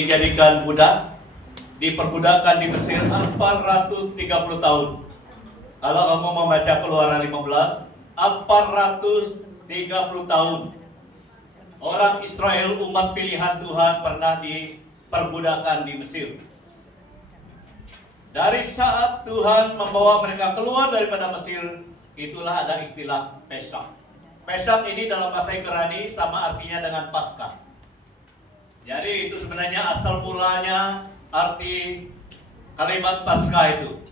dijadikan budak, diperbudakan di Mesir 430 tahun. Kalau kamu membaca Keluaran 15, 430 tahun. Orang Israel, umat pilihan Tuhan, pernah diperbudakan di Mesir. Dari saat Tuhan membawa mereka keluar daripada Mesir, itulah ada istilah Pesach. Pesach ini dalam bahasa Ibrani sama artinya dengan Paskah. Jadi itu sebenarnya asal mulanya arti kalimat Paskah itu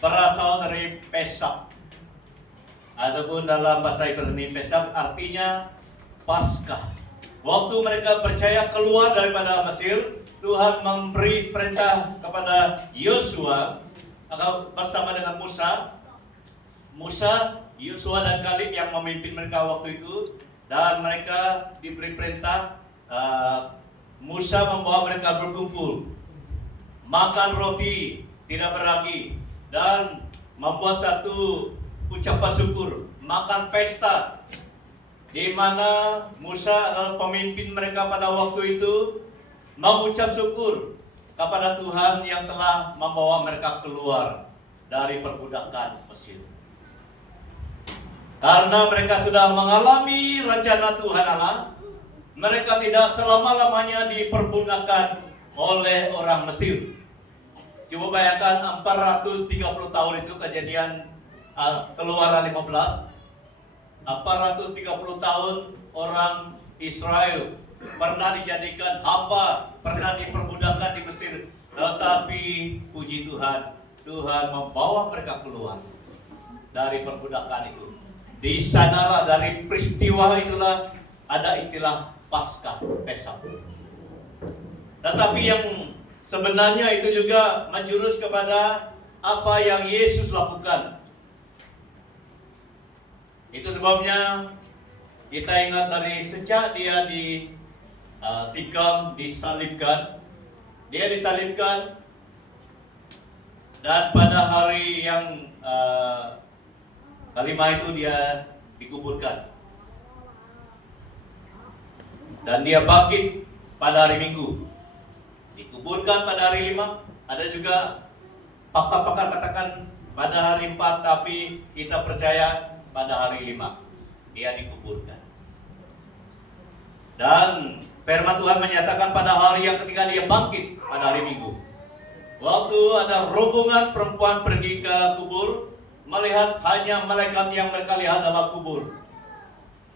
berasal dari Pesach. Ataupun dalam bahasa Ibrani Pesach artinya Paskah. Waktu mereka percaya keluar daripada Mesir, Tuhan memberi perintah kepada Yosua bersama dengan Musa, Yosua dan Kaleb yang memimpin mereka waktu itu, dan mereka diberi perintah. Musa membawa mereka berkumpul, makan roti tidak beragi, dan membuat satu ucapan syukur, makan pesta, di mana Musa adalah pemimpin mereka pada waktu itu, mengucap syukur kepada Tuhan yang telah membawa mereka keluar dari perbudakan Mesir. Karena mereka sudah mengalami rencana Tuhan Allah, mereka tidak selama-lamanya diperbudakan oleh orang Mesir. Coba bayangkan 430 tahun itu kejadian Keluaran 15. 430 tahun orang Israel pernah dijadikan hamba, pernah diperbudakan di Mesir. Tetapi puji Tuhan, Tuhan membawa mereka keluar dari perbudakan itu. Di sanalah, dari peristiwa itulah ada istilah Paskah, Pesach. Tetapi yang sebenarnya itu juga menjurus kepada apa yang Yesus lakukan. Itu sebabnya kita ingat dari sejak dia ditikam, disalibkan. Dia disalibkan, dan pada hari yang kelima itu dia dikuburkan. Dan dia bangkit pada hari Minggu. Dikuburkan pada hari 5. Ada juga pakar-pakar katakan pada hari 4, tapi kita percaya pada hari 5 dia dikuburkan. Dan firman Tuhan menyatakan pada hari yang ketiga dia bangkit pada hari Minggu. Waktu ada rombongan perempuan pergi ke kubur, melihat hanya malaikat yang mereka lihat dalam kubur.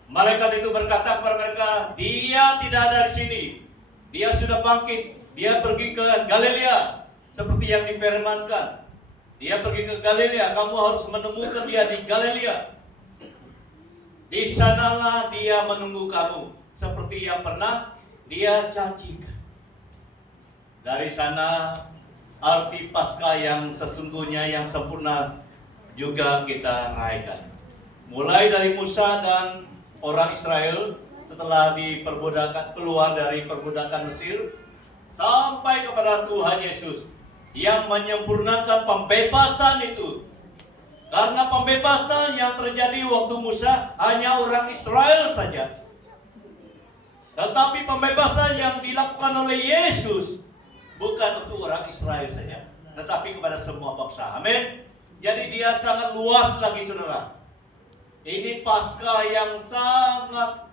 Malaikat itu berkata kepada mereka, dia tidak ada di sini, dia sudah bangkit, dia pergi ke Galilea, seperti yang difirmankan. Dia pergi ke Galilea, kamu harus menemukan dia di Galilea. Di sanalah dia menunggu kamu, seperti yang pernah dia janjikan. Dari sana arti Paskah yang sesungguhnya, yang sempurna juga kita rayakan. Mulai dari Musa dan orang Israel setelah diperbudakan, keluar dari perbudakan Mesir, sampai kepada Tuhan Yesus yang menyempurnakan pembebasan itu. Karena pembebasan yang terjadi waktu Musa hanya orang Israel saja. Tetapi pembebasan yang dilakukan oleh Yesus bukan untuk orang Israel saja, tetapi kepada semua bangsa. Amin. Jadi dia sangat luas lagi, saudara. Ini Paskah yang sangat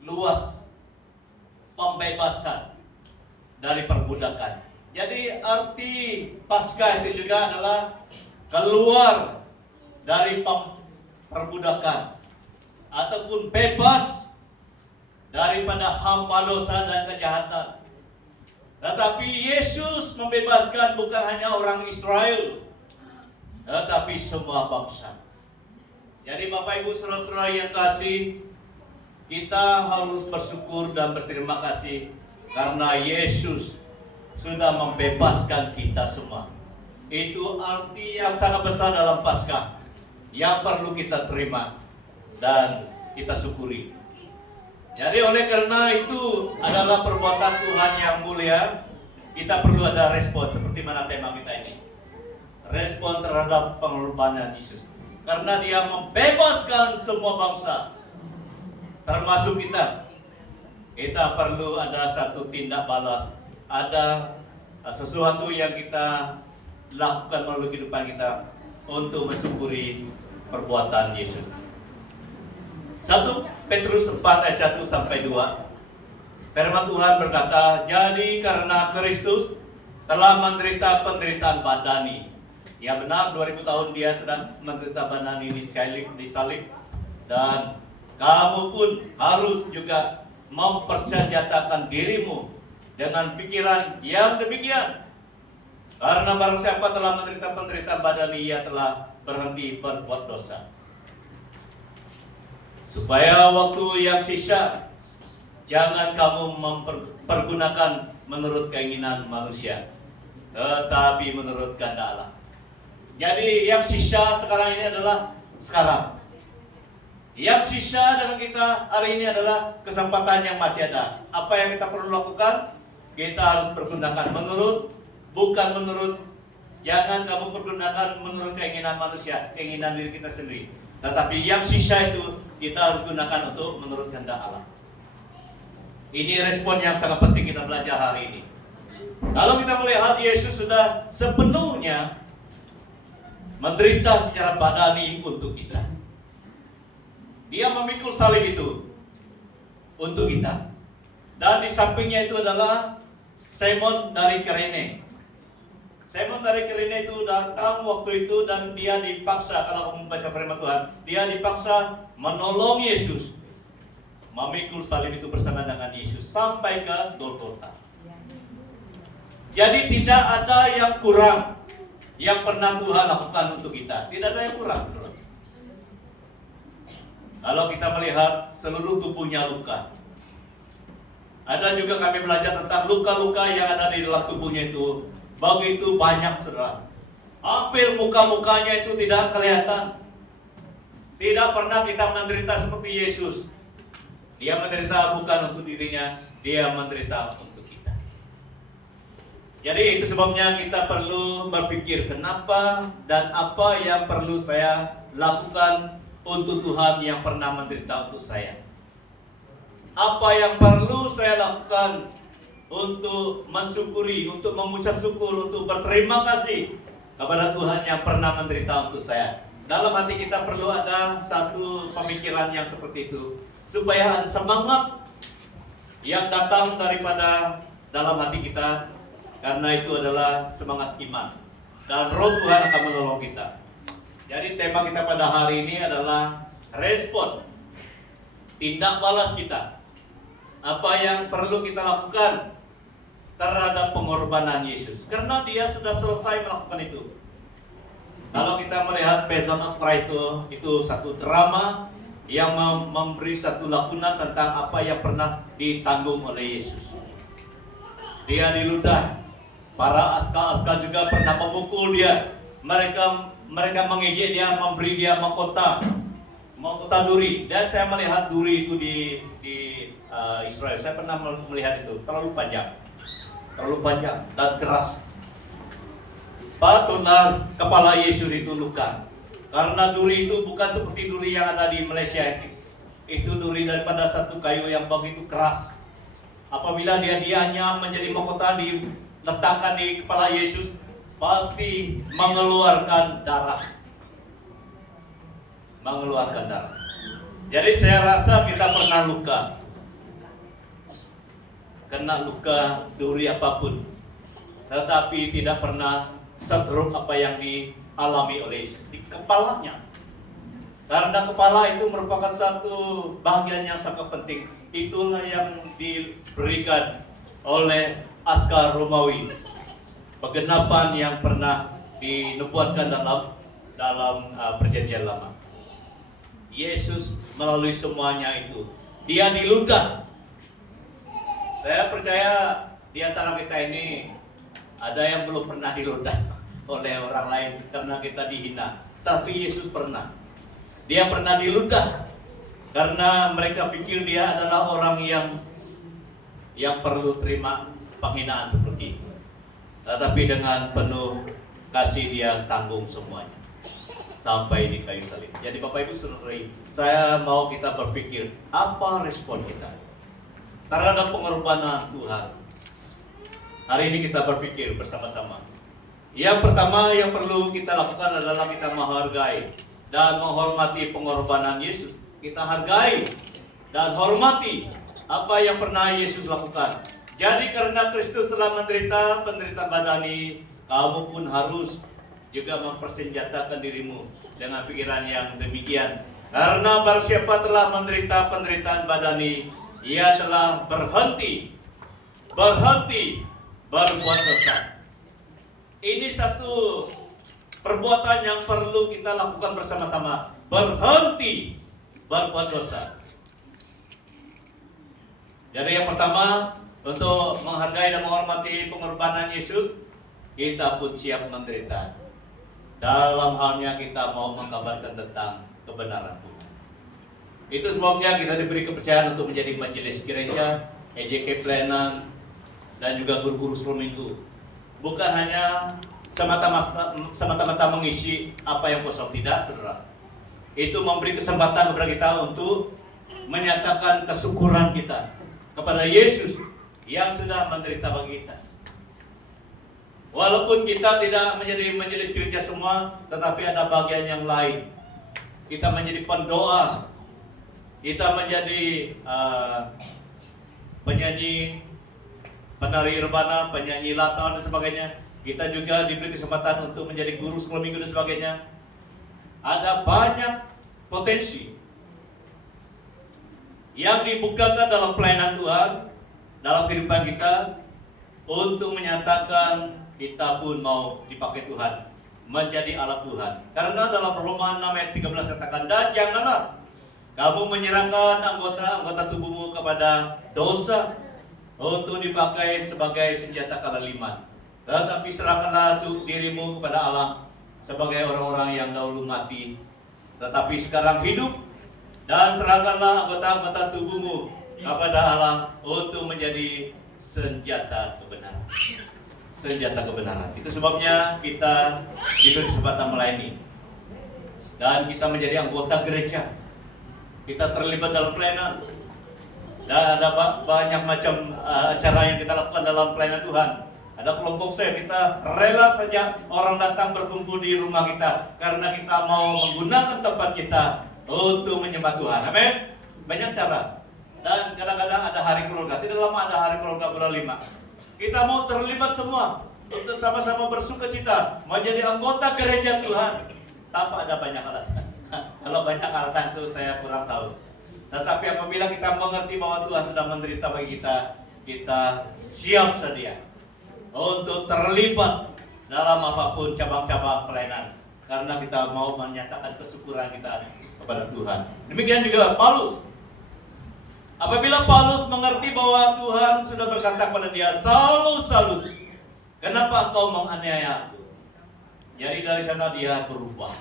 luas, pembebasan dari perbudakan. Jadi arti Paskah itu juga adalah keluar dari perbudakan ataupun bebas daripada hamba dosa dan kejahatan. Tetapi Yesus membebaskan bukan hanya orang Israel, tetapi semua bangsa. Jadi Bapak Ibu saudara-saudara yang kasih, kita harus bersyukur dan berterima kasih karena Yesus sudah membebaskan kita semua. Itu arti yang sangat besar dalam Paskah yang perlu kita terima dan kita syukuri. Jadi oleh karena itu adalah perbuatan Tuhan yang mulia, kita perlu ada respon seperti mana tema kita ini. Respon terhadap pengorbanan Yesus. Karena dia membebaskan semua bangsa, termasuk kita. Kita perlu ada satu tindak balas ada sesuatu yang kita lakukan melalui kehidupan kita untuk mensyukuri perbuatan Yesus. 1 Petrus 4 ayat 1 sampai 2. Firman Tuhan berkata, jadi karena Kristus telah menderita penderitaan badani. Ya benar, 2000 tahun dia sedang menderita badani di salib. Dan kamu pun harus juga mempersenjatakan dirimu dengan pikiran yang demikian. Karena barang siapa telah menderita penderitaan badani, ia telah berhenti berbuat dosa. Supaya waktu yang sisa, jangan kamu mempergunakan menurut keinginan manusia, tetapi menurut kehendak Allah. Jadi yang sisa sekarang ini adalah sekarang. Yang sisa dengan kita hari ini adalah kesempatan yang masih ada. Apa yang kita perlu lakukan? Kita harus pergunakan bukan menurut. Jangan kamu pergunakan menurut keinginan manusia, keinginan diri kita sendiri. Tetapi yang sisa itu kita harus gunakan untuk menurut kehendak Allah. Ini respon yang sangat penting kita belajar hari ini. Kalau kita melihat Yesus sudah sepenuhnya menderita secara badani untuk kita. Dia memikul salib itu untuk kita. Dan di sampingnya itu adalah Simon dari Kirene. Simon dari Kirene itu datang waktu itu dan dia dipaksa, kalau kamu baca firman Tuhan, dia dipaksa menolong Yesus, memikul salib itu bersama dengan Yesus sampai ke Golgota. Jadi tidak ada yang kurang yang pernah Tuhan lakukan untuk kita. Tidak ada yang kurang, saudara. Kalau kita melihat seluruh tubuhnya luka. Ada juga kami belajar tentang luka-luka yang ada di dalam tubuhnya itu. Begitu banyak, saudara. Hampir muka-mukanya itu tidak kelihatan. Tidak pernah kita menderita seperti Yesus. Dia menderita bukan untuk dirinya, dia menderita untuk kita. Jadi itu sebabnya kita perlu berpikir kenapa dan apa yang perlu saya lakukan untuk Tuhan yang pernah menderita untuk saya. Apa yang perlu saya lakukan untuk mensyukuri, untuk mengucap syukur, untuk berterima kasih kepada Tuhan yang pernah menderita untuk saya. Dalam hati kita perlu ada satu pemikiran yang seperti itu, supaya ada semangat yang datang daripada dalam hati kita, karena itu adalah semangat iman. Dan roh Tuhan akan menolong kita. Jadi tema kita pada hari ini adalah respon, tindak balas kita. Apa yang perlu kita lakukan terhadap pengorbanan Yesus, karena dia sudah selesai melakukan itu. Kalau kita melihat Passion of Christ itu satu drama yang memberi satu lakunan tentang apa yang pernah ditanggung oleh Yesus. Dia diludah, para askar-askar juga pernah memukul dia. Mereka mengejek dia, memberi dia mahkota duri. Dan saya melihat duri itu di Israel. Saya pernah melihat itu, terlalu panjang dan keras. Patutlah kepala Yesus itu luka, karena duri itu bukan seperti duri yang ada di Malaysia ini. Itu duri daripada satu kayu yang begitu keras. Apabila dia dianyam menjadi mahkota diletakkan di kepala Yesus, pasti mengeluarkan darah. Jadi saya rasa kita pernah kena luka duri apapun, tetapi tidak pernah seteruk apa yang dialami oleh Yesus di kepalanya. Karena kepala itu merupakan satu bagian yang sangat penting. Itulah yang diberikan oleh askar Romawi, penggenapan yang pernah dinubuatkan dalam perjanjian lama. Yesus melalui semuanya itu, dia diludah. Saya percaya di antara kita ini ada yang belum pernah diludah oleh orang lain karena kita dihina. Tapi Yesus pernah. Dia pernah diludah karena mereka pikir dia adalah orang yang perlu terima penghinaan seperti itu. Tetapi dengan penuh kasih dia tanggung semuanya sampai di kayu salib. Jadi Bapak Ibu Saudara, saya mau kita berpikir apa respon kita terhadap pengorbanan Tuhan. Hari ini kita berpikir bersama-sama. Yang pertama yang perlu kita lakukan adalah kita menghargai dan menghormati pengorbanan Yesus. Kita hargai dan hormati apa yang pernah Yesus lakukan. Jadi karena Kristus telah menderita penderitaan badani, kamu pun harus juga mempersenjatakan dirimu dengan pikiran yang demikian. Karena barang siapa telah menderita penderitaan badani, ia telah berhenti berbuat dosa. Ini satu perbuatan yang perlu kita lakukan bersama-sama. Berhenti berbuat dosa. Jadi yang pertama, untuk menghargai dan menghormati pengorbanan Yesus, kita pun siap menderita. Dalam halnya kita mau mengkabarkan tentang kebenaran Tuhan. Itu sebabnya kita diberi kepercayaan untuk menjadi majelis gereja, EJK pelayanan, dan juga guru-guru seluruh minggu. Bukan hanya semata-mata mengisi apa yang kosong, tidak, saudara. Itu memberi kesempatan kepada kita untuk menyatakan kesyukuran kita kepada Yesus yang sudah menderita bagi kita. Walaupun kita tidak menjadi majelis gereja semua, tetapi ada bagian yang lain. Kita menjadi pendoa, kita menjadi penyanyi, penari rebana, penyanyi latar dan sebagainya. Kita juga diberi kesempatan untuk menjadi guru sekolah minggu dan sebagainya. Ada banyak potensi yang dibukakan dalam pelayanan Tuhan, dalam kehidupan kita, untuk menyatakan kita pun mau dipakai Tuhan, menjadi alat Tuhan. Karena dalam Roma 6 ayat 13 katakan, dan janganlah kamu menyerahkan anggota tubuhmu kepada dosa untuk dipakai sebagai senjata kelaliman, tetapi serahkanlah dirimu kepada Allah sebagai orang-orang yang dahulu mati, tetapi sekarang hidup, dan serahkanlah anggota tubuhmu kepada Allah untuk menjadi senjata kebenaran. Senjata kebenaran. Itu sebabnya kita diberi kesempatan melayani, dan kita menjadi anggota gereja. Kita terlibat dalam pelayanan, dan ada banyak macam acara yang kita lakukan dalam pelayanan Tuhan. Ada kelompok saya, kita rela saja orang datang berkumpul di rumah kita karena kita mau menggunakan tempat kita untuk menyembah Tuhan. Amin. Banyak cara. Dan kadang-kadang ada hari keluarga. Tidak lama ada hari keluarga bulan 5. Kita mau terlibat semua untuk sama-sama bersukacita menjadi anggota gereja Tuhan. Tanpa ada banyak alasan. Kalau banyak alasan itu saya kurang tahu. Tetapi apabila kita mengerti bahwa Tuhan sudah menderita bagi kita, kita siap sedia untuk terlibat dalam apapun cabang-cabang pelayanan, karena kita mau menyatakan kesyukuran kita kepada Tuhan. Demikian juga Paulus. Apabila Paulus mengerti bahwa Tuhan sudah berkata kepada dia, Saulus, Saulus, kenapa engkau menganiaya aku? Jadi dari sana dia berubah.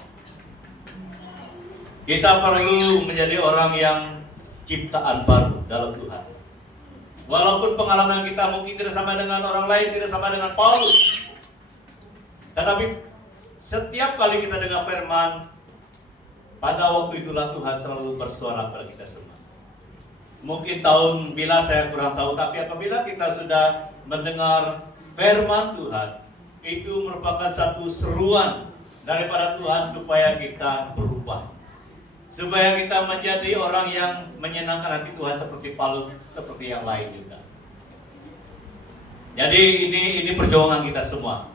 Kita perlu menjadi orang yang ciptaan baru dalam Tuhan. Walaupun pengalaman kita mungkin tidak sama dengan orang lain, tidak sama dengan Paulus, tetapi setiap kali kita dengar firman, pada waktu itulah Tuhan selalu bersuara kepada kita semua. Mungkin tahun bila saya kurang tahu, tapi apabila kita sudah mendengar firman Tuhan, itu merupakan satu seruan daripada Tuhan supaya kita berubah, supaya kita menjadi orang yang menyenangkan hati Tuhan seperti Paulus, seperti yang lain juga. Jadi ini perjuangan kita semua.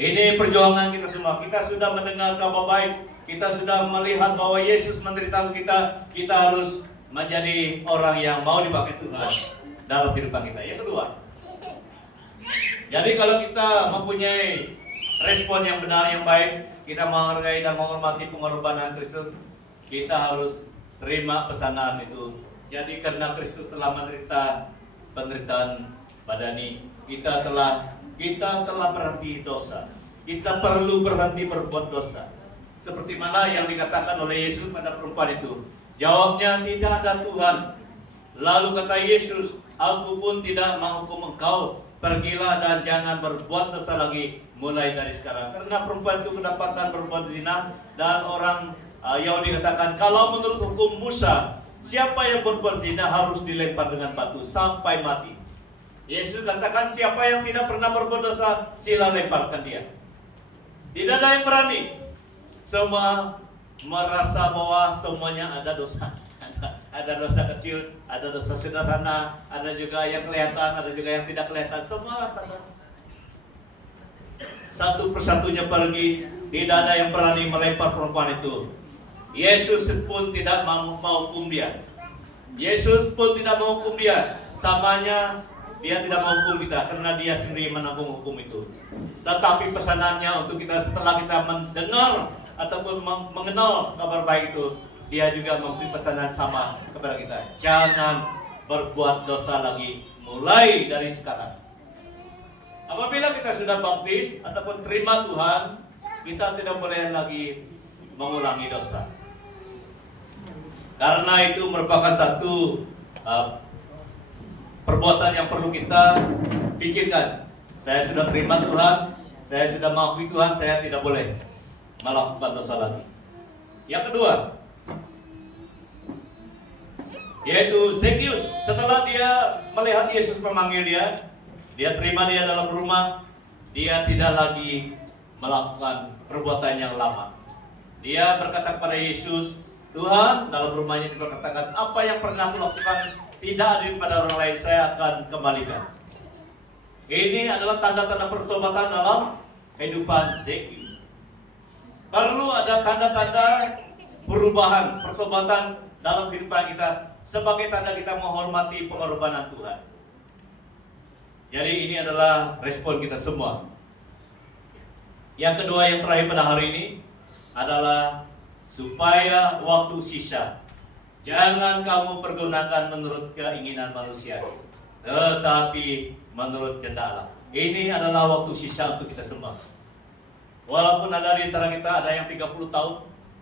Ini perjuangan kita semua. Kita sudah mendengar kabar baik, kita sudah melihat bahwa Yesus menderita untuk kita. Kita harus menjadi orang yang mau dipakai Tuhan dalam kehidupan kita. Yang kedua, jadi kalau kita mempunyai respon yang benar, yang baik, kita menghargai dan menghormati pengorbanan Kristus, kita harus terima pesanan itu. Jadi karena Kristus telah menderita penderitaan badani, kita telah berhenti dosa. Kita perlu berhenti berbuat dosa. Seperti mana yang dikatakan oleh Yesus pada perempuan itu. Jawabnya, tidak ada Tuhan. Lalu kata Yesus, aku pun tidak menghukum engkau. Pergilah dan jangan berbuat dosa lagi mulai dari sekarang. Karena perempuan itu kedapatan berbuat zina, dan orang Yahudi katakan, kalau menurut hukum Musa, siapa yang berbuat zina harus dilempar dengan batu sampai mati. Yesus katakan, siapa yang tidak pernah berbuat dosa, sila lemparkan dia. Tidak ada yang berani. Semua merasa bahwa semuanya ada dosa. Ada dosa kecil, ada dosa sederhana, ada juga yang kelihatan, ada juga yang tidak kelihatan. Semua sadar. Satu persatunya pergi, tidak ada yang berani melempar perempuan itu. Yesus pun tidak mau menghukum dia. Yesus pun tidak menghukum dia. Samanya dia tidak menghukum kita karena dia sendiri menanggung hukum itu. Tetapi pesanannya untuk kita setelah kita mendengar ataupun mengenal kabar baik itu, dia juga memberi pesanan sama kepada kita. Jangan berbuat dosa lagi mulai dari sekarang. Apabila kita sudah baptis ataupun terima Tuhan, kita tidak boleh lagi mengulangi dosa. Karena itu merupakan satu perbuatan yang perlu kita pikirkan. Saya sudah terima Tuhan, saya sudah mengakui Tuhan, saya tidak boleh melakukan dosa lagi. Yang kedua, yaitu Zekius. Setelah dia melihat Yesus memanggil dia terima dia dalam rumah, dia tidak lagi melakukan perbuatan yang lama. Dia berkata kepada Yesus, Tuhan, dalam rumahnya dia berkatakan, apa yang pernah aku lakukan tidak adil pada orang lain, saya akan kembalikan. Ini adalah tanda-tanda pertobatan dalam kehidupan Zekius. Perlu ada tanda-tanda perubahan, pertobatan dalam kehidupan kita sebagai tanda kita menghormati pengorbanan Tuhan. Jadi ini adalah respon kita semua. Yang kedua, yang terakhir pada hari ini adalah supaya waktu sisa jangan kamu pergunakan menurut keinginan manusia, tetapi menurut kehendak Allah. Ini adalah waktu sisa untuk kita semua. Walaupun ada di antara kita ada yang 30 tahun,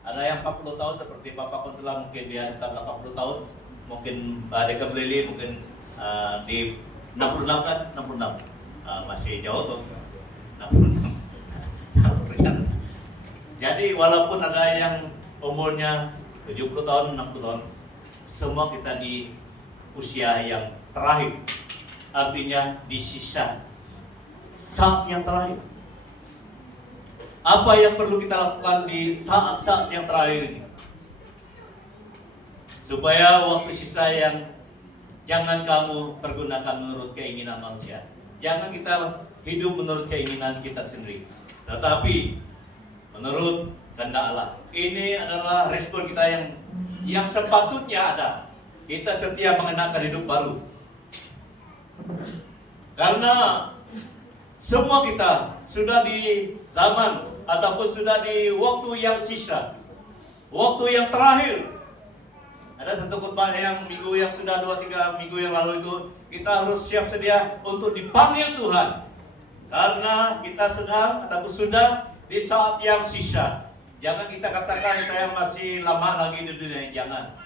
ada yang 40 tahun seperti Bapak Konselor, mungkin dia dekat 80 tahun, mungkin Deka Belili mungkin di 66 kan, 66 masih jauh tuh, 66 tahun. Jadi walaupun ada yang umurnya 70 tahun, 60 tahun, semua kita di usia yang terakhir, artinya di sisa saat yang terakhir. Apa yang perlu kita lakukan di saat-saat yang terakhir ini? Supaya waktu sisa yang jangan kamu pergunakan menurut keinginan manusia. Jangan kita hidup menurut keinginan kita sendiri, tetapi menurut kehendak Allah. Ini adalah respon kita yang sepatutnya ada. Kita setia mengenakan hidup baru. Karena semua kita sudah di zaman ataupun sudah di waktu yang sisa, waktu yang terakhir. Ada satu khotbah yang minggu yang sudah 2-3 minggu yang lalu itu, kita harus siap sedia untuk dipanggil Tuhan. Karena kita sedang ataupun sudah di saat yang sisa. Jangan kita katakan saya masih lama lagi di dunia, jangan.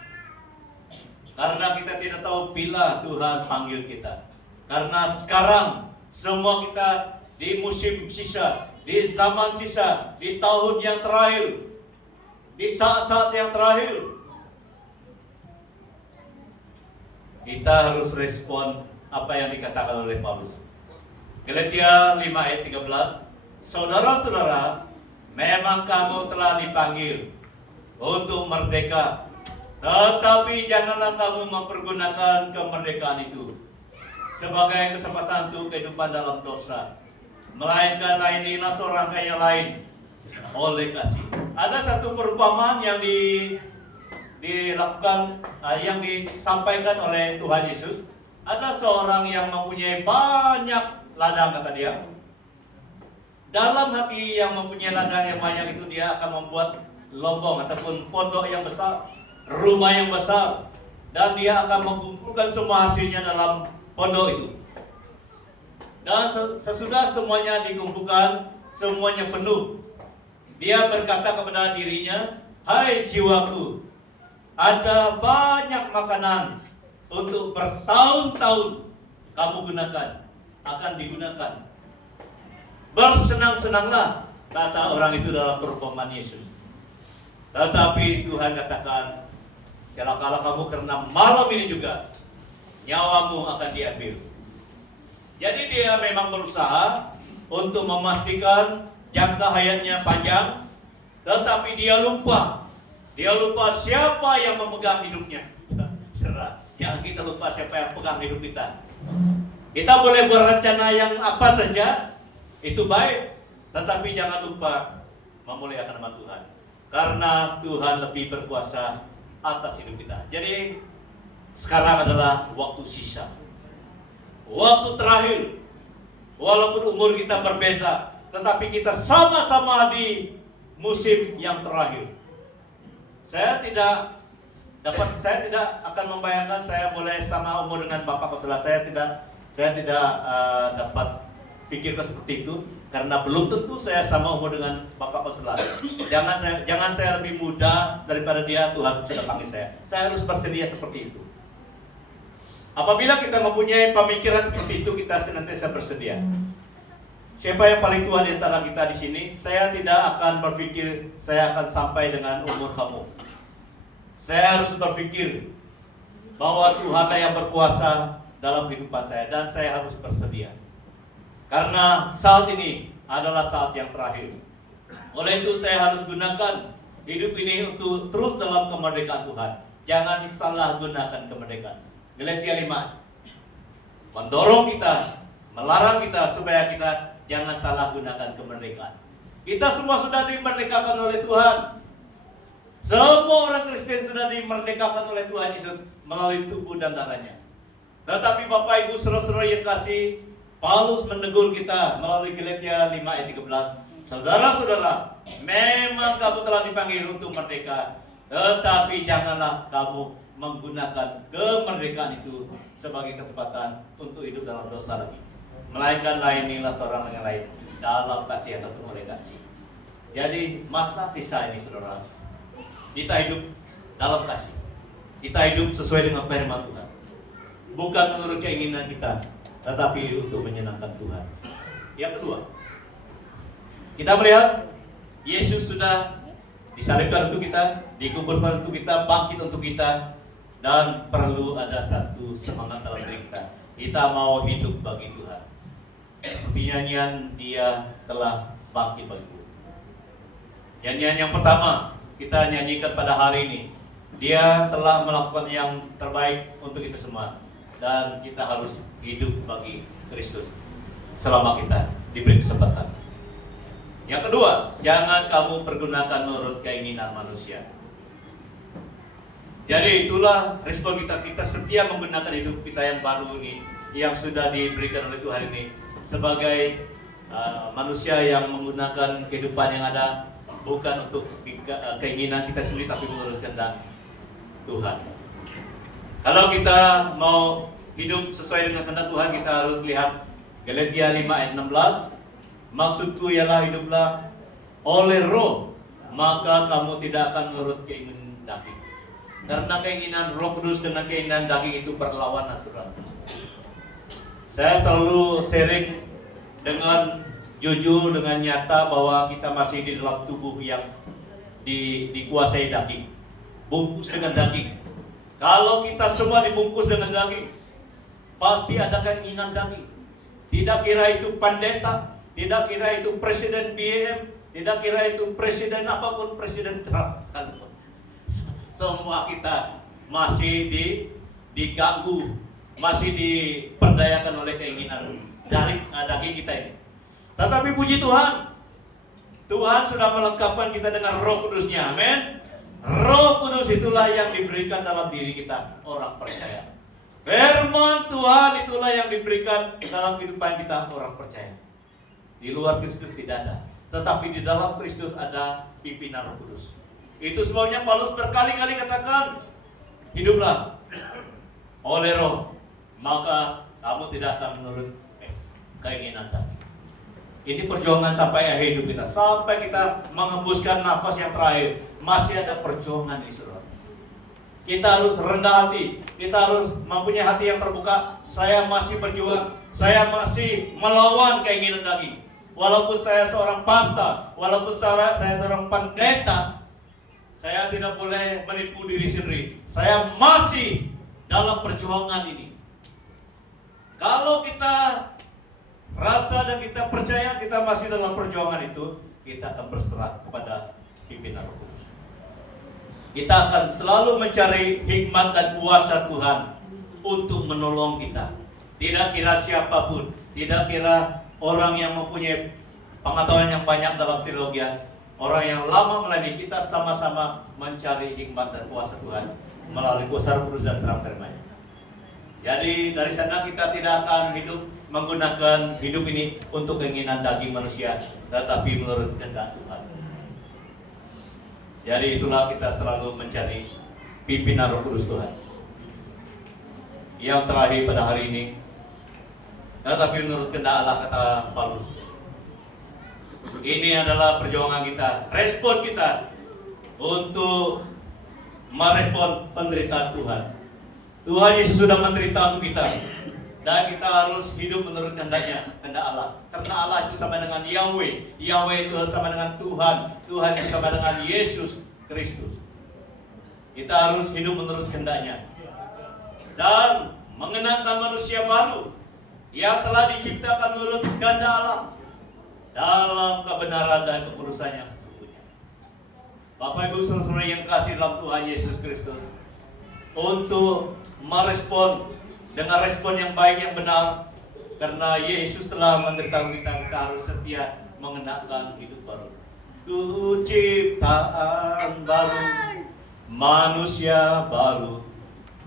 Karena kita tidak tahu bila Tuhan panggil kita. Karena sekarang semua kita di musim sisa, di zaman sisa, di tahun yang terakhir, di saat-saat yang terakhir. Kita harus respon apa yang dikatakan oleh Paulus. Galatia 5 ayat 13, saudara-saudara, memang kamu telah dipanggil untuk merdeka, tetapi janganlah kamu mempergunakan kemerdekaan itu sebagai kesempatan untuk kehidupan dalam dosa, melainkan layanilah seorang yang lain oleh kasih. Ada satu perumpamaan yang dilakukan, yang disampaikan oleh Tuhan Yesus. Ada seorang yang mempunyai banyak ladang, kata dia. Dalam hati yang mempunyai ladang yang banyak itu, dia akan membuat lombong ataupun pondok yang besar, rumah yang besar, dan dia akan mengumpulkan semua hasilnya dalam pondok itu. Dan sesudah semuanya dikumpulkan, semuanya penuh, dia berkata kepada dirinya, hai jiwaku, ada banyak makanan untuk bertahun-tahun kamu gunakan, akan digunakan. Bersenang-senanglah, kata orang itu dalam perumpamaan Yesus. Tetapi Tuhan katakan, celakalah kamu karena malam ini juga nyawamu akan diambil. Jadi dia memang berusaha untuk memastikan jangka hayatnya panjang, tetapi dia lupa siapa yang memegang hidupnya. Serah, jangan kita lupa siapa yang pegang hidup kita. Kita boleh berencana yang apa saja, itu baik, tetapi jangan lupa memuliakan nama Tuhan, karena Tuhan lebih berkuasa atas hidup kita. Jadi sekarang adalah waktu sisa, waktu terakhir. Walaupun umur kita berbeza, tetapi kita sama-sama di musim yang terakhir. Saya tidak akan membayangkan saya boleh sama umur dengan Bapak Kosela. Saya tidak dapat pikirkan seperti itu, karena belum tentu saya sama umur dengan Bapak Kosela. Jangan saya lebih muda daripada dia. Tuhan sudah panggil saya. Saya harus bersedia seperti itu. Apabila kita mempunyai pemikiran seperti itu, kita senantiasa bersedia. Siapa yang paling tua di antara kita di sini? Saya tidak akan berpikir saya akan sampai dengan umur kamu. Saya harus berpikir bahwa Tuhanlah yang berkuasa dalam kehidupan saya, dan saya harus bersedia. Karena saat ini adalah saat yang terakhir. Oleh itu saya harus gunakan hidup ini untuk terus dalam kemerdekaan Tuhan. Jangan salah gunakan kemerdekaan. Galatia 5 mendorong kita, melarang kita supaya kita jangan salah gunakan kemerdekaan. Kita semua sudah dimerdekakan oleh Tuhan. Semua orang Kristen sudah dimerdekakan oleh Tuhan Yesus melalui tubuh dan darahnya. Tetapi Bapak Ibu saudara yang kasih, Paulus menegur kita melalui Galatia 5 ayat 13. Saudara-saudara, memang kamu telah dipanggil untuk merdeka, tetapi janganlah kamu menggunakan kemerdekaan itu sebagai kesempatan untuk hidup dalam dosa lagi, melainkan layanilah seorang dengan lain dalam kasih ataupun oleh kasih. Jadi masa sisa ini saudara, kita hidup dalam kasih, kita hidup sesuai dengan firman Tuhan, bukan menurut keinginan kita, tetapi untuk menyenangkan Tuhan. Yang kedua, kita melihat Yesus sudah disalibkan untuk kita, dikuburkan untuk kita, bangkit untuk kita. Dan perlu ada satu semangat dalam diri kita. Kita mau hidup bagi Tuhan. Seperti nyanyian Dia telah bangkit bagiku. Nyanyian yang pertama kita nyanyikan pada hari ini, Dia telah melakukan yang terbaik untuk kita semua, dan kita harus hidup bagi Kristus selama kita diberi kesempatan. Yang kedua, jangan kamu pergunakan menurut keinginan manusia. Jadi itulah respon kita setia menggunakan hidup kita yang baru ini, yang sudah diberikan oleh Tuhan ini, sebagai manusia yang menggunakan kehidupan yang ada bukan untuk keinginan kita sendiri, tapi menurut kehendak Tuhan. Kalau kita mau hidup sesuai dengan kehendak Tuhan, kita harus lihat Galatia 5 ayat 16. Maksudku ialah hiduplah oleh Roh, maka kamu tidak akan menurut keinginan daging. Karena keinginan Roh Kudus dengan keinginan daging itu berlawanan, saudara. Saya selalu sharing dengan jujur, dengan nyata bahwa kita masih di dalam tubuh yang dikuasai daging, bungkus dengan daging. Kalau kita semua dibungkus dengan daging, pasti ada keinginan daging. Tidak kira itu pendeta, tidak kira itu presiden BM, tidak kira itu presiden apapun, presiden Trump. Semua kita masih diganggu, masih diperdayakan oleh keinginan dari daging kita ini. Tetapi puji Tuhan, Tuhan sudah melengkapkan kita dengan Roh Kudusnya. Amin. Roh Kudus itulah yang diberikan dalam diri kita, orang percaya. Firman Tuhan itulah yang diberikan dalam kehidupan kita, orang percaya. Di luar Kristus tidak ada, tetapi di dalam Kristus ada pimpinan Roh Kudus. Itu sebabnya Paulus berkali-kali katakan, hiduplah oleh Roh, maka kamu tidak akan menurut keinginan daging. Ini perjuangan sampai akhir hidup kita, sampai kita mengembuskan nafas yang terakhir. Masih ada perjuangan ini, saudara. Kita harus rendah hati, kita harus mempunyai hati yang terbuka. Saya masih berjuang, saya masih melawan keinginan daging. Walaupun saya seorang pasta, walaupun saya seorang pendeta, saya tidak boleh menipu diri sendiri. Saya masih dalam perjuangan ini. Kalau kita rasa dan kita percaya kita masih dalam perjuangan itu, kita akan berserah kepada pimpinan Roh Kudus. Kita akan selalu mencari hikmat dan kuasa Tuhan untuk menolong kita. Tidak kira siapapun, tidak kira orang yang mempunyai pengetahuan yang banyak dalam teologi, orang yang lama melayani, kita sama-sama mencari hikmat dan kuasa Tuhan melalui kuasa Roh Kudus dan terang firman-Nya. Jadi dari sana kita tidak akan menggunakan hidup ini untuk keinginan daging manusia, tetapi menurut kehendak Tuhan. Jadi itulah kita selalu mencari pimpinan Roh Kudus Tuhan. Yang terakhir pada hari ini, tetapi menurut kehendak Allah, kata Paulus. Ini adalah perjuangan kita, respon kita untuk merespon penderitaan Tuhan. Tuhan Yesus sudah menderita untuk kita, dan kita harus hidup menurut kehendak-Nya, kehendak Allah. Karena Allah itu sama dengan Yahweh, Yahweh itu sama dengan Tuhan, Tuhan itu sama dengan Yesus Kristus. Kita harus hidup menurut kehendak-Nya dan mengenakan manusia baru yang telah diciptakan menurut kehendak Allah dalam kebenaran dan kekudusan yang sesungguhnya. Bapak Ibu saudara yang kasih dalam Tuhan Yesus Kristus, untuk merespon dengan respon yang baik, yang benar, karena Yesus telah menderita kita, kita harus setia mengenakan hidup baru. Ku ciptaan baru, manusia baru,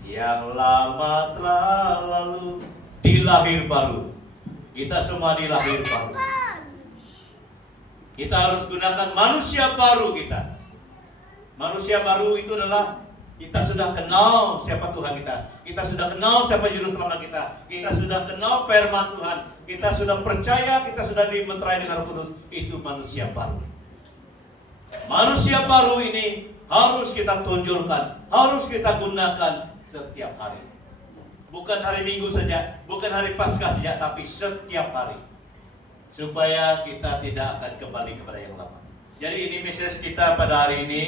yang lama telah lalu, dilahir baru. Kita semua dilahir baru. Kita harus gunakan manusia baru kita. Manusia baru itu adalah kita sudah kenal siapa Tuhan kita. Kita sudah kenal siapa juru selamat kita. Kita sudah kenal firman Tuhan. Kita sudah percaya, kita sudah dimeterai dengan Roh Kudus. Itu manusia baru. Manusia baru ini harus kita tunjukkan, harus kita gunakan setiap hari. Bukan hari Minggu saja, bukan hari Paskah saja, tapi setiap hari. Supaya kita tidak akan kembali kepada yang lama. Jadi ini message kita pada hari ini.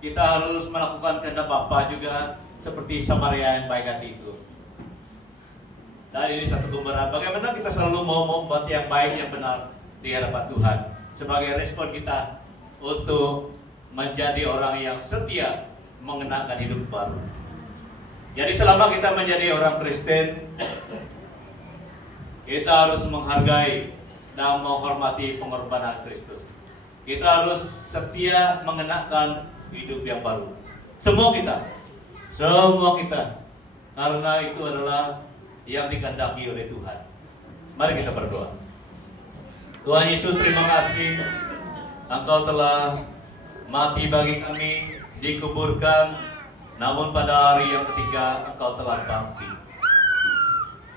Kita harus melakukan kehendak Bapa juga, seperti Samaria yang baik hati itu. Dan ini satu gambaran bagaimana kita selalu mau membuat yang baik, yang benar di hadapan Tuhan, sebagai respon kita untuk menjadi orang yang setia mengenakan hidup baru. Jadi selama kita menjadi orang Kristen, kita harus menghargai dan menghormati pengorbanan Kristus. Kita harus setia mengenakan hidup yang baru. Semua kita, karena itu adalah yang dikehendaki oleh Tuhan. Mari kita berdoa. Tuhan Yesus, terima kasih Engkau telah mati bagi kami, dikuburkan, namun pada hari yang ketiga Engkau telah bangkit.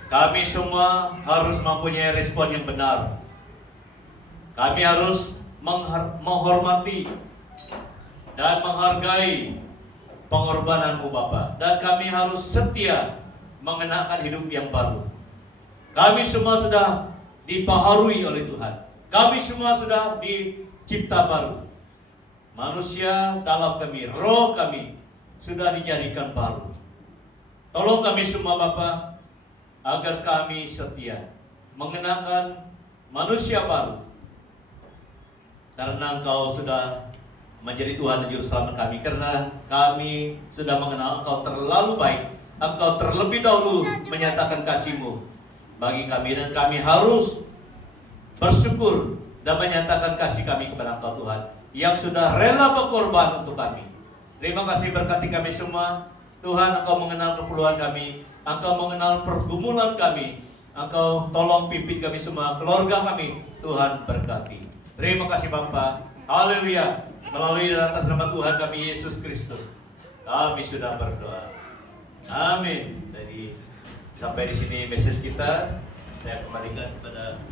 Kami semua harus mempunyai respon yang benar. Kami harus menghormati dan menghargai pengorbanan-Mu Bapa, dan kami harus setia mengenakan hidup yang baru. Kami semua sudah dibaharui oleh Tuhan. Kami semua sudah dicipta baru. Manusia dalam kami, roh kami sudah dijadikan baru. Tolong kami semua Bapa, agar kami setia mengenakan manusia baru. Karena Engkau sudah menjadi Tuhan dan Juru Selamat kami. Karena kami sudah mengenal Engkau terlalu baik. Engkau terlebih dahulu menyatakan kasih-Mu bagi kami. Dan kami harus bersyukur dan menyatakan kasih kami kepada Engkau Tuhan, yang sudah rela berkorban untuk kami. Terima kasih, berkati kami semua. Tuhan, Engkau mengenal keperluan kami. Engkau mengenal pergumulan kami. Engkau tolong pimpin kami semua, keluarga kami. Tuhan berkati. Terima kasih Bapa. Haleluya. Melalui dan atas nama Tuhan kami Yesus Kristus, kami sudah berdoa. Amin. Jadi sampai di sini message kita. Saya kembalikan kepada